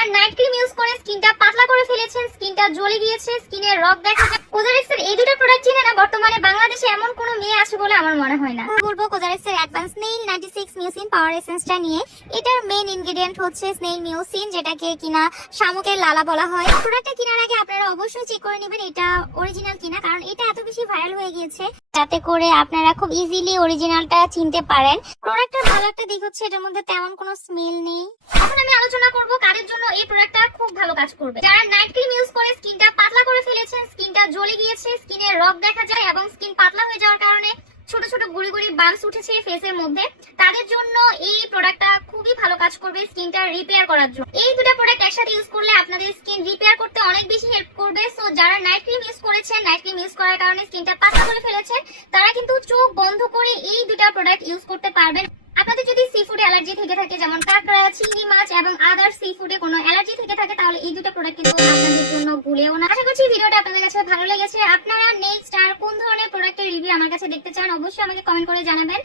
আর night cream use করে স্কিনটা পাতলা করে ফেলেছেন স্কিনটা জ্বলে গিয়েছে স্কিনের রক দেখা যায়। কোজারেক্স এর এই দুটো প্রোডাক্ট চিনে না, বর্তমানে বাংলাদেশে এমন কোনো মেয়ে আছে বলে আমার মনে হয় না। বলব কোজারেক্স এর অ্যাডভান্স নেইল 96 মিউসিন পাওয়ার এসেন্সটা নিয়ে। এটার হচ্ছে স্নেইল মিউসিন যেটাকে কিনা শামুকের লালা বলা হয়। প্রোডাক্টটা কেনার আগে আপনারা অবশ্যই চেক করে নেবেন, এটা অরিজিনাল কিনা, কারণ এটা এত বেশি ভাইরাল হয়ে গিয়েছে। যাতে করে আপনারা খুব ইজিলি অরিজিনালটা চিনতে পারেন। প্রোডাক্টের ভালো একটা দিক হচ্ছে, এটার মধ্যে তেমন কোনো স্মেল নেই। প্রোডাক্টটা খুব ভালো কাজ করবে। যারা নাইট ক্রিম ইউজ করে স্কিনটা পাতলা করে ফেলেছেন স্কিনটা জ্বলে গিয়েছে স্কিনের রক দেখা যায় এবং স্কিন পাতলা হয়ে যাওয়ার কারণে ছোট ছোট গুড়ি গুড়ি বাম্পস উঠেছে ফেসের মধ্যে। তাদের জন্য এই প্রোডাক্টটা খুবই ভালো কাজ করবে স্কিনটা রিপেয়ার করার জন্য। এই দুটো প্রোডাক্ট একসাথে ইউজ করলে আপনাদের স্কিন রিপেয়ার করতে অনেক বেশি হেল্প করবে। সো যারা নাইট ক্রিম ইউজ করেছেন নাইট ক্রিম ইউজ করার কারণে স্কিনটা পাতলা করে ফেলেছেন, তারা কিন্তু চোখ বন্ধ করে এই দুটো প্রোডাক্ট ইউজ করতে পারবেন। সি ফুডে অ্যালার্জি থেকে থাকে যেমন কাঁকড়া চিংড়ি মাছ এবং আদার সি ফুডে কোনো অ্যালার্জি থেকে থাকে, তাহলে এই দুটো প্রোডাক্ট কিন্তু আপনাদের জন্য ভুলেও না। আশা করছি ভিডিওটা আপনাদের কাছে ভালো লেগেছে। আপনারা নেক্সট আর কোন ধরনের প্রোডাক্টের রিভিউ আমার কাছে দেখতে চান, অবশ্যই আমাকে কমেন্ট করে জানাবেন।